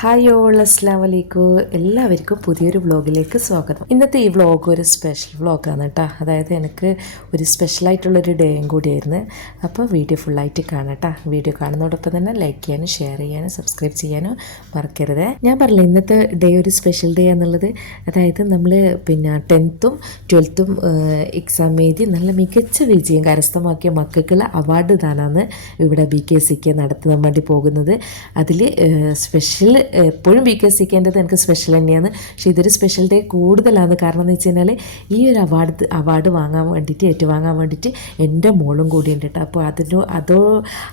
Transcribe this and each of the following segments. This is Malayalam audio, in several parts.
ഹായ് ഓൾ അസ്സാം വലൈക്കും. എല്ലാവർക്കും പുതിയൊരു വ്ളോഗിലേക്ക് സ്വാഗതം. ഇന്നത്തെ ഈ വ്ളോഗ് ഒരു സ്പെഷ്യൽ വ്ളോഗാണ് കേട്ടോ. അതായത് എനിക്ക് ഒരു സ്പെഷ്യലായിട്ടുള്ളൊരു ഡേയും കൂടിയായിരുന്നു. അപ്പോൾ വീഡിയോ ഫുള്ളായിട്ട് കാണാം കേട്ടോ. വീഡിയോ കാണുന്നതോടൊപ്പം തന്നെ ലൈക്ക് ചെയ്യാനും ഷെയർ ചെയ്യാനും സബ്സ്ക്രൈബ് ചെയ്യാനും മറക്കരുത്. ഞാൻ പറഞ്ഞില്ല ഇന്നത്തെ ഡേ ഒരു സ്പെഷ്യൽ ഡേ എന്നുള്ളത്. അതായത് നമ്മൾ 10th 12th എക്സാം എഴുതി നല്ല മികച്ച വിജയം കരസ്ഥമാക്കിയ മക്കൾക്കുള്ള അവാർഡ് ദാനമാണ് ഇവിടെ BKCK നടത്താൻ വേണ്ടി പോകുന്നത്. അതിൽ സ്പെഷ്യൽ എപ്പോഴും BKCKൻ്റെത് എനിക്ക് സ്പെഷ്യൽ തന്നെയാണ്. പക്ഷേ ഇതൊരു സ്പെഷ്യൽ ഡേ കൂടുതലാണ്. കാരണം എന്ന് വെച്ച് കഴിഞ്ഞാൽ ഈ ഒരു അവാർഡ് വാങ്ങാൻ വേണ്ടിയിട്ട് ഏറ്റുവാങ്ങാൻ വേണ്ടിയിട്ട് എൻ്റെ മോളും കൂടി ഉണ്ട് കേട്ടോ. അപ്പോൾ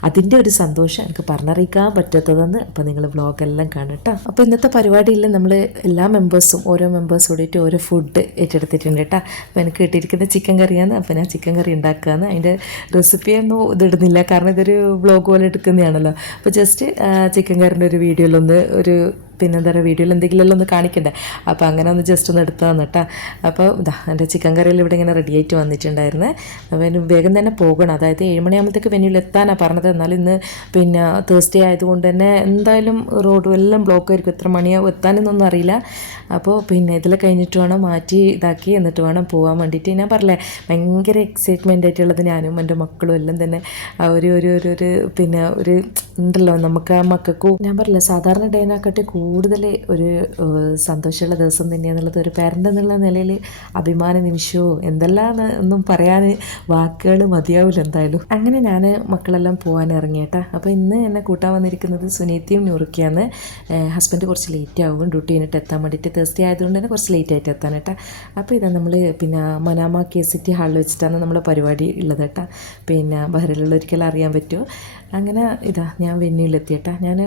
അതിൻ്റെ ഒരു സന്തോഷം എനിക്ക് പറഞ്ഞറിയിക്കാൻ പറ്റാത്തതെന്ന്. അപ്പോൾ നിങ്ങൾ വ്ളോഗെല്ലാം കാണും കേട്ടോ. അപ്പോൾ ഇന്നത്തെ പരിപാടിയിൽ നമ്മൾ എല്ലാ മെമ്പേഴ്സും ഓരോ മെമ്പേഴ്സ് കൂടിയിട്ട് ഓരോ ഫുഡ് ഏറ്റെടുത്തിട്ടുണ്ട് കേട്ടോ. അപ്പോൾ എനിക്ക് കിട്ടിയിരിക്കുന്ന ചിക്കൻ കറിയാണ്. അപ്പോൾ ഞാൻ ചിക്കൻ കറി ഉണ്ടാക്കുകയാണ്. അതിൻ്റെ റെസിപ്പിയൊന്നും ഇതിടുന്നില്ല, കാരണം ഇതൊരു വ്ളോഗ് പോലെ എടുക്കുന്നതാണല്ലോ. അപ്പോൾ ജസ്റ്റ് ചിക്കൻ കറിൻ്റെ ഒരു വീഡിയോയിലൊന്ന് പിന്നെന്താ പറയുക, വീഡിയോയിൽ എന്തെങ്കിലും ഒന്ന് കാണിക്കണ്ടേ. അപ്പോൾ അങ്ങനെ ഒന്ന് ജസ്റ്റ് ഒന്ന് എടുത്തതാണ് കേട്ടോ. അപ്പോൾ എൻ്റെ ചിക്കൻ കറിയിൽ ഇവിടെ ഇങ്ങനെ റെഡി ആയിട്ട് വന്നിട്ടുണ്ടായിരുന്നേ. അപ്പോൾ വേഗം തന്നെ പോകണം. അതായത് 7 മണിയാകുമ്പോഴത്തേക്ക് വെന്യൂവിൽ എത്താനാണ് പറഞ്ഞത്. എന്നാലും ഇന്ന് തേഴ്സ്ഡേ ആയതുകൊണ്ട് തന്നെ എന്തായാലും റോഡും എല്ലാം ബ്ലോക്ക് ആയിരിക്കും. എത്ര മണിയാവും എത്താനെന്നൊന്നും അറിയില്ല. അപ്പോൾ ഇതിൽ കഴിഞ്ഞിട്ട് വേണം മാറ്റി ഇതാക്കി എന്നിട്ട് വേണം പോകാൻ വേണ്ടിയിട്ട്. ഞാൻ പറഞ്ഞില്ലേ ഭയങ്കര എക്സൈറ്റ്മെൻ്റ് ആയിട്ടുള്ളത് ഞാനും എൻ്റെ മക്കളും എല്ലാം തന്നെ. ഒരു ഒരു ഉണ്ടല്ലോ നമുക്ക് ആ മക്കൾക്കും. ഞാൻ പറഞ്ഞില്ല സാധാരണ ഡേനെക്കാട്ടി കൂടുതൽ ഒരു സന്തോഷമുള്ള ദിവസം തന്നെയാണെന്നുള്ളത്. ഒരു പാരൻ്റ് എന്നുള്ള നിലയിൽ അഭിമാന നിമിഷവും എന്തെല്ലാം ഒന്നും പറയാൻ വാക്കുകൾ മതിയാവില്ല എന്തായാലും. അങ്ങനെ ഞാൻ മക്കളെല്ലാം പോകാൻ ഇറങ്ങിയേട്ടാ. അപ്പോൾ ഇന്ന് എന്നെ കൂട്ടാൻ വന്നിരിക്കുന്നത് സുനീത്തിയും നൂറുക്കിയാണ്. ഹസ്ബൻഡ് കുറച്ച് ലേറ്റ് ആവും ഡ്യൂട്ടി കഴിഞ്ഞിട്ട് എത്താൻ വേണ്ടിയിട്ട്. തേഴ്സ്ഡേ ആയതുകൊണ്ട് തന്നെ കുറച്ച് ലേറ്റ് ആയിട്ട് എത്താൻ കേട്ടാ. അപ്പോൾ ഇതാ നമ്മൾ മനാമ KCT ഹാളിൽ വെച്ചിട്ടാണ് നമ്മളെ പരിപാടി ഉള്ളത് കേട്ടാ. ബഹ്റൈനിലുള്ളവർക്കെല്ലാം അറിയാൻ പറ്റുമോ. അങ്ങനെ ഞാൻ വെന്യൂവിലെത്തിയേട്ടാ. ഞാൻ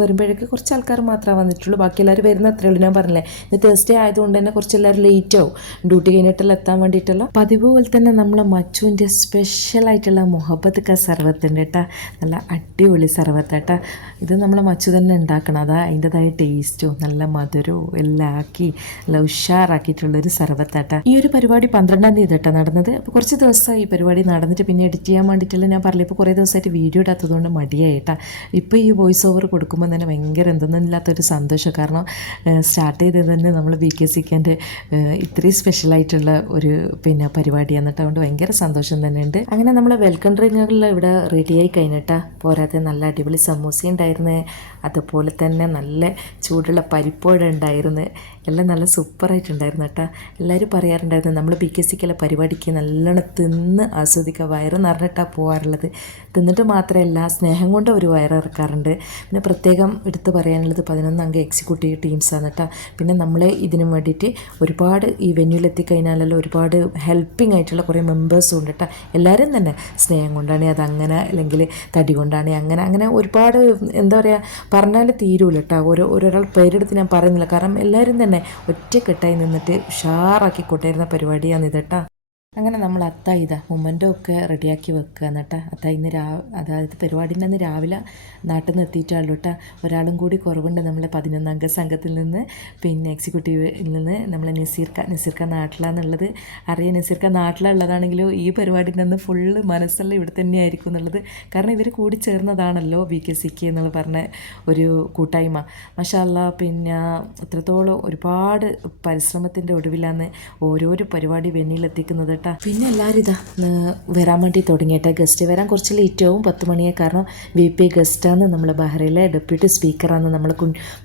വരുമ്പോഴേക്ക് കുറച്ച് ആൾക്കാർ മാത്രമേ വന്നിട്ടുള്ളൂ. ബാക്കി എല്ലാവരും വരുന്ന അത്രേ ഉള്ളൂ. ഞാൻ പറഞ്ഞില്ലേ ഇന്ന് തേഴ്സ്ഡേ ആയതുകൊണ്ട് തന്നെ കുറച്ച് എല്ലാവരും ലേറ്റ് ആവും ഡ്യൂട്ടി കഴിഞ്ഞിട്ടെല്ലാം എത്താൻ വേണ്ടിയിട്ടുള്ള. പതിവ് പോലെ തന്നെ നമ്മളെ മച്ചുവിൻ്റെ സ്പെഷ്യലായിട്ടുള്ള മുഹബത്ത് ക സർവത്തുണ്ട് കേട്ടാ. നല്ല അടിപൊളി സർവത്താട്ടാ. ഇത് നമ്മളെ മച്ചു തന്നെ ഉണ്ടാക്കണം. അതിൻ്റെതായ ടേസ്റ്റും നല്ല മധുരവും എല്ലാം ആക്കി നല്ല ഉഷാറാക്കിയിട്ടുള്ളൊരു സർവത്താട്ടാ. ഈ ഒരു പരിപാടി 12-ാം തീയതി കേട്ടോ നടന്നത്. അപ്പോൾ കുറച്ച് ദിവസമായി ഈ പരിപാടി നടന്നിട്ട് പിന്നെ എഡിറ്റ് ചെയ്യാൻ വേണ്ടിയിട്ടുള്ള ഞാൻ പറഞ്ഞില്ല ഇപ്പോൾ കുറേ ദിവസമായിട്ട് വീഡിയോ ഇടാത്തതുകൊണ്ട് മടിയായിട്ടാ. ഇപ്പോൾ ഈ വോയിസ് ഓവർ കൊടുക്കുമ്പോൾ തന്നെ ഭയങ്കര എന്തെന്നില്ലാത്തൊരു സന്തോഷം. കാരണം സ്റ്റാർട്ട് ചെയ്തത് തന്നെ നമ്മൾ BKCKൻ്റെ ഇത്രയും സ്പെഷ്യലായിട്ടുള്ള ഒരു പരിപാടിയാണ് കേട്ടോ. അതുകൊണ്ട് ഭയങ്കര സന്തോഷം തന്നെ ഉണ്ട്. അങ്ങനെ നമ്മൾ വെൽക്കം ഡ്രിങ്കുകളിൽ ഇവിടെ റെഡിയായി കഴിഞ്ഞിട്ടാ. പോരാതെ നല്ല അടിപൊളി സമൂസ ഉണ്ടായിരുന്നു. അതുപോലെ തന്നെ നല്ല ചൂടുള്ള പരിപ്പോട ഉണ്ടായിരുന്നു. എല്ലാം നല്ല സൂപ്പറായിട്ടുണ്ടായിരുന്നു കേട്ടോ. എല്ലാവരും പറയാറുണ്ടായിരുന്നു നമ്മൾ BKCKയിലെ പരിപാടിക്ക് നല്ലോണം തിന്ന് ആസ്വദിക്കുക, വയറ് നിറഞ്ഞിട്ടാണ് പോകാറുള്ളത്. തിന്നിട്ട് മാത്രമല്ല സ്നേഹം കൊണ്ട് ഒരു വയറിറക്കാറുണ്ട്. പിന്നെ പ്രത്യേകം എടുത്ത് പറയാനുള്ളത് 11 അംഗ എക്സിക്യൂട്ടീവ് ടീംസാണ് കേട്ടോ. പിന്നെ നമ്മളെ ഇതിനു വേണ്ടിയിട്ട് ഒരുപാട് ഈ വെന്യൂവിലെത്തിക്കഴിഞ്ഞാലല്ലോ ഒരുപാട് ഹെൽപ്പിംഗ് ആയിട്ടുള്ള കുറേ മെമ്പേഴ്സും ഉണ്ട് കേട്ടോ. എല്ലാവരും തന്നെ സ്നേഹം കൊണ്ടാണ് അതങ്ങനെ, അല്ലെങ്കിൽ തടി കൊണ്ടാണ് അങ്ങനെ ഒരുപാട് എന്താ പറയുക പറഞ്ഞാൽ തീരൂല കേട്ടോ. ഓരോരാൾ പേരെടുത്ത് ഞാൻ പറയുന്നില്ല. കാരണം എല്ലാവരും തന്നെ ഒറ്റക്കെട്ടായി നിന്നിട്ട് ഉഷാറാക്കി കൊണ്ടുവരുന്ന പരിപാടിയാണ് ഇത് കേട്ടോ. അങ്ങനെ നമ്മൾ മൊമെൻ്റോ ഒക്കെ റെഡിയാക്കി വെക്കുക എന്നിട്ട് ഇന്ന് അതായത് പരിപാടിൻ്റെ അന്ന് രാവിലെ നാട്ടിൽ നിന്ന് എത്തിയിട്ടുള്ളൂ കേട്ടോ. ഒരാളും കൂടി കുറവുണ്ട് നമ്മളെ 11 അംഗ സംഘത്തിൽ നിന്ന്. എക്സിക്യൂട്ടീവിൽ നിന്ന് നമ്മളെ നസീർക്ക നാട്ടിലാണെന്നുള്ളത് അറിയാം. നസീർക്ക നാട്ടിലുള്ളതാണെങ്കിലും ഈ പരിപാടിൻ്റെ അന്ന് ഫുള്ള് മനസ്സെല്ലാം ഇവിടെ തന്നെയായിരിക്കും എന്നുള്ളത്. കാരണം ഇവർ കൂടി ചേർന്നതാണല്ലോ BKCK എന്നുള്ള പറഞ്ഞ ഒരു കൂട്ടായ്മ. മാഷാ അല്ലാഹ്. അത്രത്തോളം ഒരുപാട് പരിശ്രമത്തിൻ്റെ ഒടുവിലാണ് ഓരോരോ പരിപാടി വെന്നിയിലെത്തിക്കുന്നത്. പിന്നെ എല്ലാവരും വരാൻ വേണ്ടി തുടങ്ങിയിട്ട് ഗസ്റ്റ് വരാൻ കുറച്ച് ലേറ്റ് ആവും 10 മണിയെ. കാരണം VIP ഗസ്റ്റാണ് നമ്മളെ ബഹ്റൈനിലെ ഡെപ്യൂട്ടി സ്പീക്കറാണ് നമ്മളെ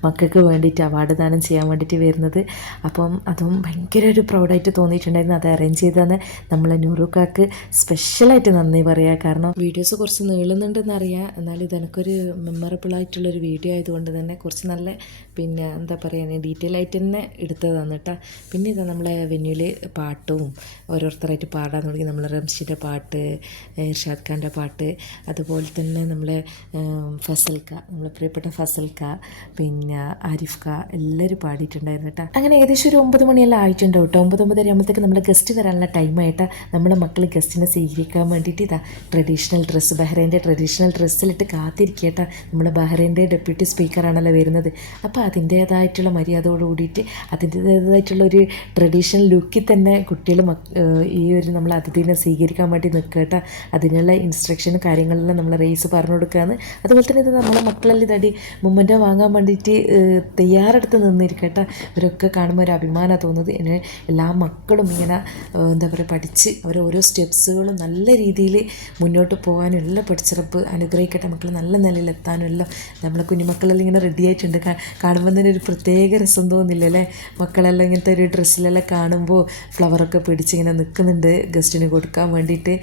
മക്കൾക്ക് വേണ്ടിയിട്ട് അവാർഡ് ദാനം ചെയ്യാൻ വേണ്ടിയിട്ട് വരുന്നത്. അപ്പം അതും ഭയങ്കര ഒരു പ്രൗഡായിട്ട് തോന്നിയിട്ടുണ്ടായിരുന്നു. അത് അറേഞ്ച് ചെയ്താണ് നമ്മളെ നൂറുക്കാക്ക് സ്പെഷ്യലായിട്ട് നന്ദി പറയുക. കാരണം വീഡിയോസ് കുറച്ച് നീളുന്നുണ്ടെന്ന് അറിയാം. എന്നാലും ഇതെനിക്കൊരു മെമ്മറബിളായിട്ടുള്ളൊരു വീഡിയോ ആയതുകൊണ്ട് തന്നെ കുറച്ച് നല്ല എന്താ പറയുക ഡീറ്റെയിൽ ആയിട്ട് തന്നെ എടുത്തതാണ് കേട്ടോ. പിന്നെ നമ്മളെ വെന്യൂവിൽ പാട്ടും ഓരോരുത്തരായിട്ട് പാടാൻ തുടങ്ങി. നമ്മളെ റംഷിൻ്റെ പാട്ട്, ഇർഷാദ് ഖാൻ്റെ പാട്ട്, അതുപോലെ തന്നെ നമ്മളെ നമ്മളെ പ്രിയപ്പെട്ട ഫസൽക്ക, ആരിഫ് ഖാ എല്ലാവരും പാടിയിട്ടുണ്ടായിരുന്നു കേട്ടോ. അങ്ങനെ ഏകദേശം ഒരു 9 മണിയെല്ലാം ആയിട്ടുണ്ട് കേട്ടോ. 9-9:30 ആകുമ്പോഴത്തേക്ക് നമ്മളെ ഗസ്റ്റ് വരാനുള്ള ടൈമായിട്ടാണ്. നമ്മുടെ മക്കൾ ഗസ്റ്റിനെ സ്വീകരിക്കാൻ വേണ്ടിയിട്ട് ട്രഡീഷണൽ ഡ്രസ്സ് ബഹ്റൈൻ്റെ ട്രഡീഷണൽ ഡ്രസ്സിലിട്ട് കാത്തിരിക്കട്ടാ. നമ്മുടെ ബഹ്റൈൻ്റെ ഡെപ്യൂട്ടി സ്പീക്കറാണല്ലോ വരുന്നത്. അപ്പോൾ അതിൻ്റേതായിട്ടുള്ള മര്യാദയോട് കൂടിയിട്ട് അതിൻ്റേതായിട്ടുള്ളൊരു ട്രഡീഷണൽ ലുക്കിൽ തന്നെ കുട്ടികൾ ഈ ഈ ഒരു നമ്മൾ അതിഥീനെ സ്വീകരിക്കാൻ വേണ്ടി നിൽക്കുക കേട്ടോ. അതിനുള്ള ഇൻസ്ട്രക്ഷനും കാര്യങ്ങളെല്ലാം നമ്മൾ റേസ് പറഞ്ഞു കൊടുക്കുകയാണ്. അതുപോലെ തന്നെ ഇത് നമ്മളെ മക്കളെല്ലാം ഇതടി മൊമെൻ്റോ വാങ്ങാൻ വേണ്ടിയിട്ട് തയ്യാറെടുത്ത് നിന്നിരിക്കട്ടെ. ഇവരൊക്കെ കാണുമ്പോൾ ഒരു അഭിമാനമാണ് തോന്നുന്നത്. എന്നെ എല്ലാ മക്കളും ഇങ്ങനെ എന്താ പറയുക പഠിച്ച് അവർ ഓരോ സ്റ്റെപ്സുകളും നല്ല രീതിയിൽ മുന്നോട്ട് പോകാനും എല്ലാം പഠിച്ചിറപ്പ് അനുഗ്രഹിക്കട്ടെ. മക്കൾ നല്ല നിലയിൽ എത്താനും എല്ലാം നമ്മളെ കുഞ്ഞുമക്കളെല്ലാം ഇങ്ങനെ റെഡി ആയിട്ടുണ്ട്. കാണുമ്പോൾ തന്നെ ഒരു പ്രത്യേക രസം തോന്നില്ലല്ലേ? മക്കളെല്ലാം ഇങ്ങനത്തെ ഒരു ഡ്രസ്സിലെല്ലാം കാണുമ്പോൾ ഫ്ലവറൊക്കെ പിടിച്ച് ഇങ്ങനെ നിൽക്കുന്നുണ്ട് ഗസ്റ്റിന് കൊടുക്കാൻ വേണ്ടിയിട്ട്.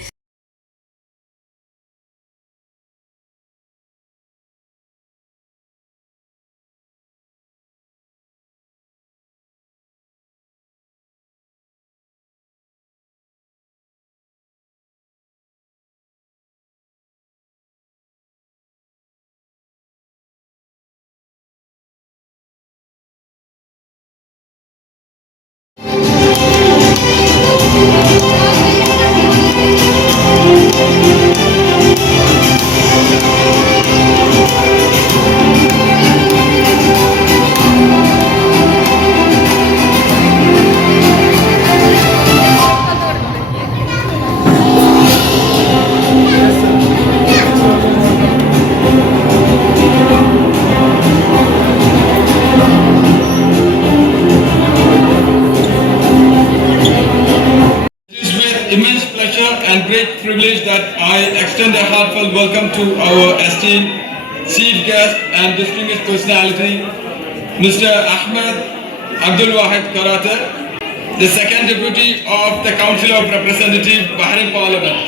Immense pleasure and great privilege that I extend a heartfelt welcome to our esteemed chief guest and distinguished personality, Mr. Ahmed Abdul Wahid Karate, the second deputy of the Council of Representatives, Bahrain Parliament.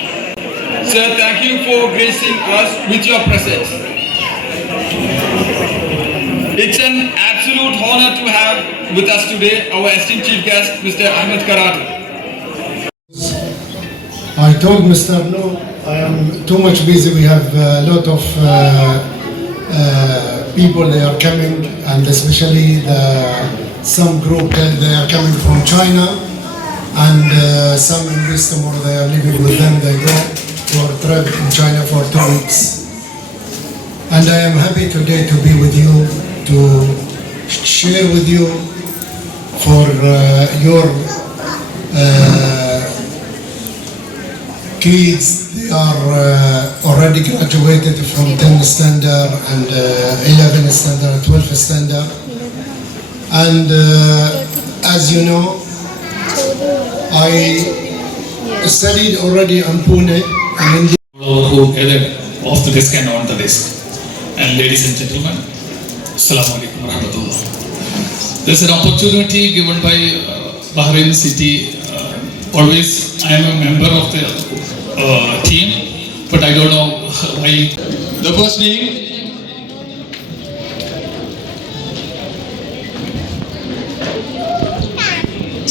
Sir, thank you for gracing us with your presence. It's an absolute honor to have with us today our esteemed chief guest, Mr. Ahmed Karate. I told Mr. No, I am too much busy. We have a lot of people, they are coming, and especially some group that they are coming from China, and some investors more, they are living with them. They go for a trip in China for 2 weeks. And I am happy today to be with you, to share with you for your kids. They are already graduated from 10 standard and 11 standard, 12 standard. And as you know, I studied already in Pune and in who gathered off the desk and on the desk. And ladies and gentlemen, Assalamu alaikum wa rahmatullah. There's an opportunity given by Bahrain City. Always I am a member of the team, but I don't know why. The first name,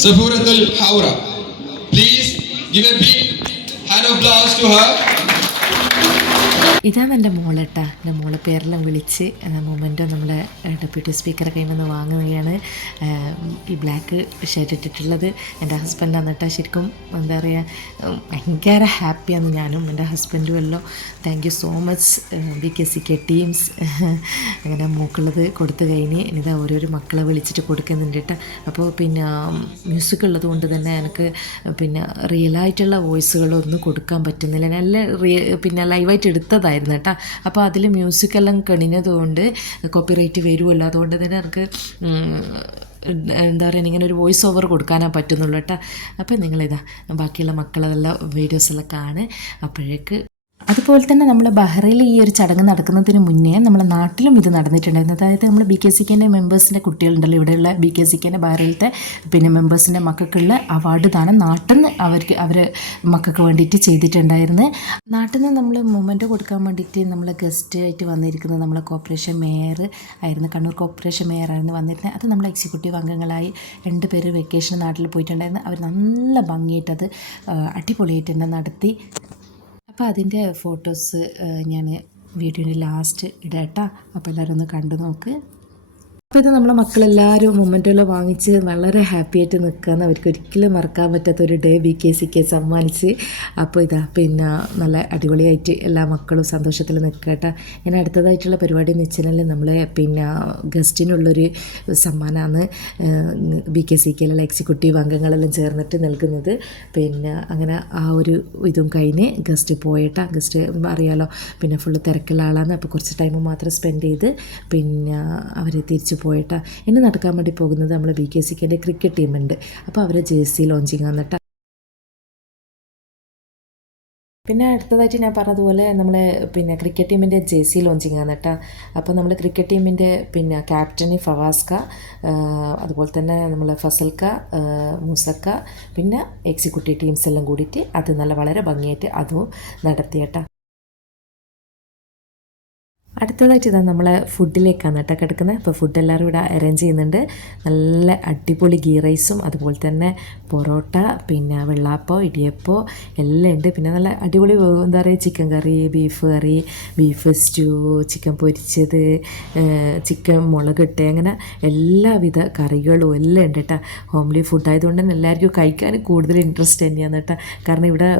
Safurat Al-Hawra. Please give a big hand of applause to her. ഇതാണ് എൻ്റെ മോളേട്ടാ. എൻ്റെ മോളെ പേരെല്ലാം വിളിച്ച് മൊമെൻ്റോ നമ്മളെ ഡെപ്യൂട്ടി സ്പീക്കറെ കയ്യിൽ നിന്ന് വാങ്ങുകയാണ്. ഈ ബ്ലാക്ക് ഷർട്ട് ഇട്ടിട്ടുള്ളത് എൻ്റെ ഹസ്ബൻഡാണ് കേട്ടോ. ശരിക്കും എന്താ പറയുക, ഭയങ്കര ഹാപ്പിയാണ് ഞാനും എൻ്റെ ഹസ്ബൻഡും എല്ലാം. Thank you so much BKCK teams. അങ്ങനെ മൂക്കുള്ളത് കൊടുത്തു കഴിഞ്ഞ് ഇനിതാ ഓരോരോ മക്കളെ വിളിച്ചിട്ട് കൊടുക്കുന്നുണ്ട് കേട്ടോ. അപ്പോൾ പിന്നെ മ്യൂസിക് ഉള്ളത് കൊണ്ട് തന്നെ എനിക്ക് പിന്നെ റിയലായിട്ടുള്ള വോയിസുകളൊന്നും കൊടുക്കാൻ പറ്റുന്നില്ല. നല്ല പിന്നെ ലൈവായിട്ട് എടുത്തതായിരുന്നു കേട്ടോ. അപ്പോൾ അതിൽ മ്യൂസിക്കെല്ലാം കണിഞ്ഞതുകൊണ്ട് കോപ്പിറൈറ്റ് വരുമല്ലോ. അതുകൊണ്ട് തന്നെ എനിക്ക് എന്താ പറയുക, ഇങ്ങനെ ഒരു വോയിസ് ഓവർ കൊടുക്കാനേ പറ്റുന്നുള്ളൂ കേട്ടോ. അപ്പോൾ നിങ്ങളിതാ ബാക്കിയുള്ള മക്കളെല്ലാം വീഡിയോസെല്ലാം കാണുക. അപ്പോഴേക്ക് അതുപോലെ തന്നെ നമ്മൾ ബഹ്റൈനിൽ ഈ ഒരു ചടങ്ങ് നടക്കുന്നതിന് മുന്നേ നമ്മുടെ നാട്ടിലും ഇത് നടന്നിട്ടുണ്ടായിരുന്നു. അതായത് നമ്മൾ BKCKൻ്റെ മെമ്പേഴ്സിൻ്റെ കുട്ടികളുണ്ടല്ലോ, ഇവിടെയുള്ള BKCKൻ്റെ ബഹ്റൈനിലത്തെ പിന്നെ മെമ്പേഴ്സിൻ്റെ മക്കൾക്കുള്ള അവാർഡ് ദാനം നാട്ടിൽ നിന്ന് അവർ മക്കൾക്ക് വേണ്ടിയിട്ട് ചെയ്തിട്ടുണ്ടായിരുന്നു. നാട്ടിൽ നിന്ന് നമ്മൾ മൊമെൻ്റ് കൊടുക്കാൻ വേണ്ടിയിട്ട് നമ്മൾ ഗസ്റ്റ് ആയിട്ട് വന്നിരിക്കുന്നത് നമ്മളെ കോർപ്പറേഷൻ മേയർ ആയിരുന്നു, കണ്ണൂർ കോർപ്പറേഷൻ മേയറായിരുന്നു വന്നിരുന്നത്. അത് നമ്മളെ എക്സിക്യൂട്ടീവ് അംഗങ്ങളായി 2 പേര് വെക്കേഷൻ നാട്ടിൽ പോയിട്ടുണ്ടായിരുന്നു. അവർ നല്ല ഭംഗിയായിട്ടത് അടിപൊളിയായിട്ട് തന്നെ നടത്തി. അപ്പോൾ അതിൻ്റെ ഫോട്ടോസ് ഞാൻ വീഡിയോൻ്റെ ലാസ്റ്റ് ഇടാം കേട്ടോ. അപ്പോൾ എല്ലാവരും ഒന്ന് കണ്ടു നോക്ക്. അപ്പോൾ ഇത് നമ്മളെ മക്കളെല്ലാവരും മൊമെൻറ്റോയിൽ വാങ്ങിച്ച് വളരെ ഹാപ്പി ആയിട്ട് നിൽക്കുകയെന്ന് അവർക്ക് ഒരിക്കലും മറക്കാൻ പറ്റാത്തൊരു ഡേ BKCക്ക് സമ്മാനിച്ച്. അപ്പോൾ ഇതാ പിന്നെ നല്ല അടിപൊളിയായിട്ട് എല്ലാ മക്കളും സന്തോഷത്തിൽ നിൽക്കട്ടെ. ഇനി അടുത്തതായിട്ടുള്ള പരിപാടി എന്ന് വെച്ചാൽ നമ്മളെ പിന്നെ ഗസ്റ്റിനുള്ളൊരു സമ്മാനമാണ് BKCക്കുള്ള എക്സിക്യൂട്ടീവ് അംഗങ്ങളെല്ലാം ചേർന്നിട്ട് നൽകുന്നത്. പിന്നെ അങ്ങനെ ആ ഒരു ഇതും കഴിഞ്ഞ് ഗസ്റ്റ് പോയിട്ടാ. ഗസ്റ്റ് അറിയാലോ പിന്നെ ഫുള്ള് തിരക്കുള്ള ആളാണ്. അപ്പോൾ കുറച്ച് ടൈം മാത്രം സ്പെൻഡ് ചെയ്ത് പിന്നെ അവർ തിരിച്ചു പോയിട്ടാ. ഇനി നടക്കാൻ വേണ്ടി പോകുന്നത് നമ്മൾ BKCൻ്റെ ക്രിക്കറ്റ് ടീമുണ്ട്. അപ്പോൾ അവരെ ജേഴ്സി ലോഞ്ചിങ് ആണെട്ടാ. പിന്നെ അടുത്തതായിട്ട് ഞാൻ പറഞ്ഞതുപോലെ നമ്മളെ പിന്നെ ക്രിക്കറ്റ് ടീമിൻ്റെ ജേഴ്സി ലോഞ്ചിങ് ആണ് കേട്ടോ. അപ്പോൾ നമ്മൾ ക്രിക്കറ്റ് ടീമിൻ്റെ പിന്നെ ക്യാപ്റ്റന് ഫവാസ്ക, അതുപോലെ തന്നെ നമ്മൾ ഫസൽക്ക, മൂസക്ക, പിന്നെ എക്സിക്യൂട്ടീവ് ടീംസ് എല്ലാം കൂടിയിട്ട് അത് വളരെ ഭംഗിയായിട്ട് അതും നടത്തിയേട്ടാ. അടുത്തതായിട്ട് ഇതാ നമ്മളെ ഫുഡിലേക്കാണ് കേട്ടോ കിടക്കുന്നത്. അപ്പോൾ ഫുഡ് എല്ലാവരും ഇവിടെ അറേഞ്ച് ചെയ്യുന്നുണ്ട്. നല്ല അടിപൊളി ഗീ റൈസും അതുപോലെ തന്നെ പൊറോട്ട, പിന്നെ വെള്ളാപ്പോ, ഇടിയപ്പോ എല്ലാം ഉണ്ട്. പിന്നെ നല്ല അടിപൊളി എന്താ പറയുക ചിക്കൻ കറി, ബീഫ് കറി, ബീഫ് സ്റ്റൂ, ചിക്കൻ പൊരിച്ചത്, ചിക്കൻ മുളകിട്ട്, അങ്ങനെ എല്ലാവിധ കറികളും എല്ലാം ഉണ്ട് കേട്ടോ. ഹോംലി ഫുഡ് ആയതുകൊണ്ട് തന്നെ എല്ലാവർക്കും കഴിക്കാൻ കൂടുതൽ ഇൻട്രസ്റ്റ് തന്നെയാണ് കേട്ടോ. കാരണം ഇവിടെ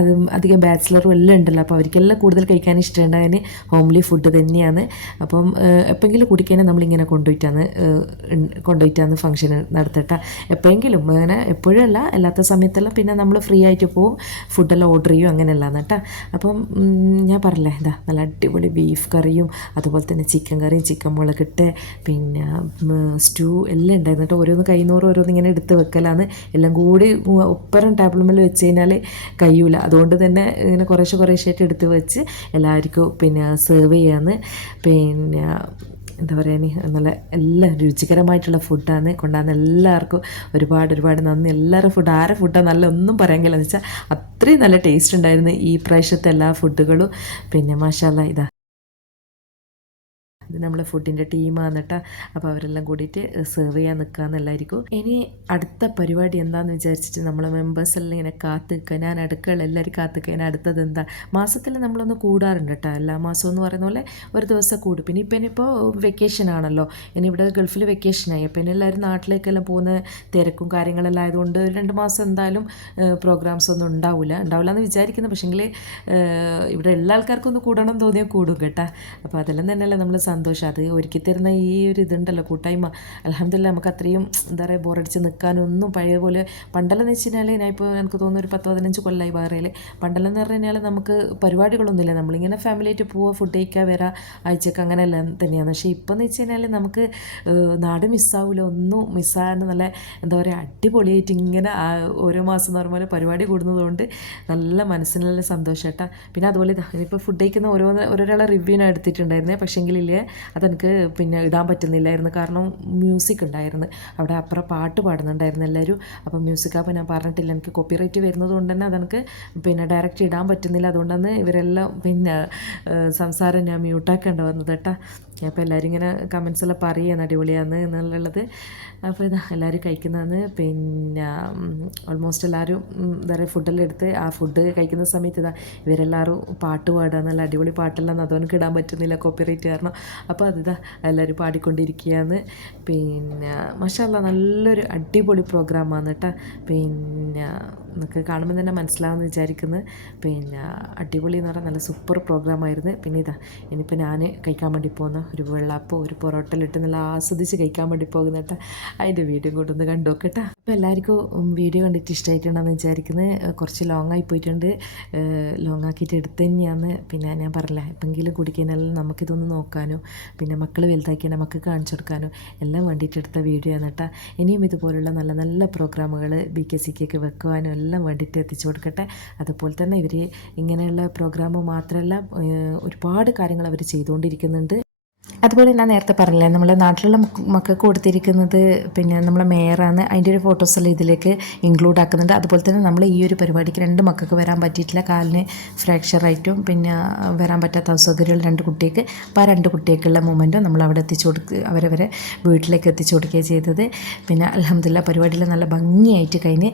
അത് അധികം ബാച്ചിലറും എല്ലാം ഉണ്ടല്ലോ. അപ്പോൾ അവർക്കെല്ലാം കൂടുതൽ കഴിക്കാൻ ഇഷ്ടമുണ്ടാകാൻ ഹോംലി ഫുഡ് തന്നെയാണ്. അപ്പം എപ്പോഴെങ്കിലും കുടിക്കാൻ നമ്മളിങ്ങനെ കൊണ്ടുപോയിട്ടാണ് ഫംഗ്ഷൻ നടത്തട്ടെ. എപ്പോഴെങ്കിലും അങ്ങനെ എപ്പോഴും അല്ല, അല്ലാത്ത സമയത്തെല്ലാം പിന്നെ നമ്മൾ ഫ്രീ ആയിട്ട് പോവും, ഫുഡെല്ലാം ഓർഡർ ചെയ്യും, അങ്ങനെയല്ലാന്ന് കേട്ടോ. അപ്പം ഞാൻ പറഞ്ഞില്ലേ ഇതാ നല്ല അടിപൊളി ബീഫ് കറിയും അതുപോലെ തന്നെ ചിക്കൻ കറിയും, ചിക്കൻ മുളകിട്ട്, പിന്നെ സ്റ്റൂ എല്ലാം ഉണ്ടായിരുന്നു കേട്ടോ. ഓരോന്ന് ഓരോന്ന് ഇങ്ങനെ എടുത്ത് വെക്കലാണ്. എല്ലാം കൂടി ഒപ്പരം ടേബിൾ മേൽ വെച്ച് കഴിഞ്ഞാൽ കഴിയൂല. അതുകൊണ്ട് തന്നെ ഇങ്ങനെ കുറേശ്ശായിട്ട് എടുത്ത് വെച്ച് എല്ലാവർക്കും പിന്നെ സെർവ് ചെയ്യാന്ന്. പിന്നെ എന്താ പറയുക നല്ല എല്ലാം രുചികരമായിട്ടുള്ള ഫുഡാണ് കൊണ്ടുവന്ന് എല്ലാവർക്കും ഒരുപാട് നന്ദി. എല്ലാവരുടെ ഫുഡ് ആരെ ഫുഡാണ് നല്ല ഒന്നും പറയാൻ കഴിയില്ല എന്ന് വെച്ചാൽ അത്രയും നല്ല ടേസ്റ്റ് ഉണ്ടായിരുന്നു ഈ പ്രാവശ്യത്തെ എല്ലാ ഫുഡുകളും. പിന്നെ മാഷാ അല്ലാ ഇതാ ഇത് നമ്മളെ ഫുഡിൻ്റെ ടീമാണ് കേട്ടോ. അപ്പോൾ അവരെല്ലാം കൂടിയിട്ട് സെർവ് ചെയ്യാൻ നിൽക്കാമെന്നല്ലായിരിക്കും. ഇനി അടുത്ത പരിപാടി എന്താണെന്ന് വിചാരിച്ചിട്ട് നമ്മളെ മെമ്പേഴ്സെല്ലാം ഇങ്ങനെ കാത്ത് നിൽക്കുക. ഞാൻ അടുക്കള എല്ലാവരും കാത്ത് നിൽക്കുക. ഇനി അടുത്തത് എന്താ മാസത്തിൽ നമ്മളൊന്ന് കൂടാറുണ്ട് കേട്ടോ. എല്ലാ മാസവും എന്ന് പറയുന്ന പോലെ ഒരു ദിവസം കൂടും. പിന്നെ ഇനിയിപ്പോൾ വെക്കേഷൻ ആണല്ലോ. ഇനി ഇവിടെ ഗൾഫിൽ വെക്കേഷനായി. അപ്പോൾ ഇനി എല്ലാവരും നാട്ടിലേക്കെല്ലാം പോകുന്ന തിരക്കും കാര്യങ്ങളെല്ലാം ആയതുകൊണ്ട് 2 മാസം എന്തായാലും പ്രോഗ്രാംസ് ഒന്നും ഉണ്ടാവില്ല എന്ന് വിചാരിക്കുന്നു. പക്ഷേങ്കിൽ ഇവിടെ എല്ലാ ആൾക്കാർക്കും ഒന്ന് കൂടണം തോന്നിയാൽ കൂടും കേട്ടോ. അപ്പോൾ അതെല്ലാം തന്നെയല്ലേ നമ്മൾ സന്തോഷം. അത് ഒരുക്കി തരുന്ന ഈ ഒരു ഇതുണ്ടല്ലോ കൂട്ടായ്മ, അൽഹംദുലില്ലാ നമുക്ക് അത്രയും എന്താ പറയുക ബോറടിച്ച് നിൽക്കാനൊന്നും പഴയ പോലെ പണ്ടെല്ലാം വെച്ച് കഴിഞ്ഞാൽ ഞാനിപ്പോൾ എനിക്ക് തോന്നുന്നു ഒരു 10-15 കൊല്ലമായി വേറെയിൽ. പണ്ടെല്ലാം എന്ന് പറഞ്ഞു കഴിഞ്ഞാൽ നമുക്ക് പരിപാടികളൊന്നുമില്ല. നമ്മളിങ്ങനെ ഫാമിലിയായിട്ട് പോവുക, ഫുഡ് കഴിക്കാൻ വരാം, ആഴ്ചക്ക് അങ്ങനെയെല്ലാം തന്നെയാണ്. പക്ഷേ ഇപ്പം എന്ന് വെച്ച് കഴിഞ്ഞാൽ നമുക്ക് നാട് മിസ്സാവില്ല, ഒന്നും മിസ്സാകാണ്ട് നല്ല എന്താ പറയുക അടിപൊളിയായിട്ട് ഇങ്ങനെ ഓരോ മാസം എന്ന് പറയുമ്പോൾ പരിപാടി കൂടുന്നതുകൊണ്ട് നല്ല മനസ്സിനുള്ള സന്തോഷം കേട്ടോ. പിന്നെ അതുപോലെ ഇനിയിപ്പോൾ ഫുഡ് കഴിക്കുന്ന ഓരോരാളെ റിവ്യൂ ഞാൻ എടുത്തിട്ടുണ്ടായിരുന്നേ. പക്ഷേങ്കിലില്ലേ അതെനിക്ക് പിന്നെ ഇടാൻ പറ്റുന്നില്ലായിരുന്നു. കാരണം മ്യൂസിക് ഉണ്ടായിരുന്നു അവിടെ, അപ്പുറം പാട്ട് പാടുന്നുണ്ടായിരുന്നു എല്ലാവരും. അപ്പം മ്യൂസിക് അപ്പോൾ ഞാൻ പറഞ്ഞിട്ടില്ല, എനിക്ക് കോപ്പിറൈറ്റ് വരുന്നത് കൊണ്ട് തന്നെ അതെനിക്ക് പിന്നെ ഡയറക്റ്റ് ഇടാൻ പറ്റുന്നില്ല. അതുകൊണ്ടാണ് ഇവരെല്ലാം പിന്നെ സംസാരം ഞാൻ മ്യൂട്ടാക്കേണ്ടി വന്നത് കേട്ടോ. അപ്പോൾ എല്ലാവരും ഇങ്ങനെ കമൻസ് എല്ലാം പറയുകയാണ് അടിപൊളിയാണ് എന്നുള്ളത്. അപ്പോൾ ഇതാ എല്ലാവരും കഴിക്കുന്നതാണ്. പിന്നെ ഓൾമോസ്റ്റ് എല്ലാവരും എന്താ പറയുക ഫുഡെല്ലാം എടുത്ത് ആ ഫുഡ് കഴിക്കുന്ന സമയത്ത് ഇതാ ഇവരെല്ലാവരും പാട്ട് പാടുക, നല്ല അടിപൊളി പാട്ടെല്ലാം അതൊന്നും ഇടാൻ പറ്റുന്നില്ല കോപ്പിറൈറ്റ് കാരണം. അപ്പോൾ അതിതാ എല്ലാവരും പാടിക്കൊണ്ടിരിക്കുകയാണ്. പിന്നെ മാഷാ അല്ലാ നല്ലൊരു അടിപൊളി പ്രോഗ്രാമാണ് കേട്ടോ. പിന്നെ നമുക്ക് കാണുമ്പോൾ തന്നെ മനസ്സിലാവുമെന്ന് വിചാരിക്കുന്നത്. പിന്നെ അടിപൊളി എന്ന് പറഞ്ഞാൽ നല്ല സൂപ്പർ പ്രോഗ്രാമായിരുന്നു. പിന്നെ ഇതാ ഇനിയിപ്പോൾ ഞാൻ കഴിക്കാൻ വേണ്ടി പോകുന്ന ഒരു വെള്ളാപ്പോ ഒരു പൊറോട്ടയിലിട്ട് നല്ല ആസ്വദിച്ച് കഴിക്കാൻ വേണ്ടി പോകുന്ന കേട്ടോ. അതിൻ്റെ വീഡിയോ കൂടെ ഒന്ന് കണ്ടു നോക്കട്ടെ. അപ്പോൾ എല്ലാവർക്കും വീഡിയോ കണ്ടിട്ട് ഇഷ്ടമായിട്ടുണ്ടെന്ന് വിചാരിക്കുന്നത്. കുറച്ച് ലോങ് ആയി പോയിട്ടുണ്ട്, ലോങ് ആക്കിയിട്ട് എടുത്ത് തന്നെയാണ്. പിന്നെ ഞാൻ പറഞ്ഞില്ല എപ്പെങ്കിലും കുടിക്കാനെല്ലാം നമുക്കിതൊന്ന് നോക്കാനോ പിന്നെ മക്കൾ വലുതാക്കിയാൽ നമുക്ക് കാണിച്ചു കൊടുക്കാനോ എല്ലാം വേണ്ടിയിട്ട് എടുത്ത വീഡിയോ ആണ് കേട്ടോ. ഇനിയും ഇതുപോലുള്ള നല്ല നല്ല പ്രോഗ്രാമുകൾ BKCക്ക് വെക്കുവാനും എല്ലാം വേണ്ടിയിട്ട് എത്തിച്ചു കൊടുക്കട്ടെ. അതുപോലെ തന്നെ ഇവർ ഇങ്ങനെയുള്ള പ്രോഗ്രാം മാത്രമല്ല ഒരുപാട് കാര്യങ്ങൾ അവർ ചെയ്തുകൊണ്ടിരിക്കുന്നുണ്ട്. അതുപോലെ ഞാൻ നേരത്തെ പറഞ്ഞില്ലേ നമ്മുടെ നാട്ടിലുള്ള മക്കൾക്ക് കൊടുത്തിരിക്കുന്നത് പിന്നെ നമ്മളെ മേയറാണ്. അതിൻ്റെ ഒരു ഫോട്ടോസെല്ലാം ഇതിലേക്ക് ഇൻക്ലൂഡ് ആക്കുന്നുണ്ട്. അതുപോലെ തന്നെ നമ്മൾ ഈ ഒരു പരിപാടിക്ക് 2 മക്കൾക്ക് വരാൻ പറ്റിയിട്ടില്ല, കാലിന് ഫ്രാക്ചറായിട്ടും പിന്നെ വരാൻ പറ്റാത്ത അസൗകര്യമുള്ള 2 കുട്ടിക്ക്. അപ്പോൾ ആ 2 കുട്ടികൾക്കുള്ള മൊമെൻറ്റും നമ്മൾ അവിടെ എത്തിച്ചു കൊടുക്കുക, അവരവരെ വീട്ടിലേക്ക് എത്തിച്ചു കൊടുക്കുകയാണ് ചെയ്തത്. പിന്നെ അൽഹംദുലില്ലാ പരിപാടിയിൽ നല്ല ഭംഗിയായിട്ട് കഴിഞ്ഞ്.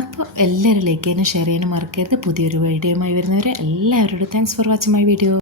അപ്പോൾ എല്ലാവരും ലൈക്ക് ചെയ്യാനും ഷെയർ ചെയ്യാനും മറക്കരുത്. പുതിയൊരു വീഡിയോയുമായി വരുന്നവരെ എല്ലാവരോടും thanks for watching my video.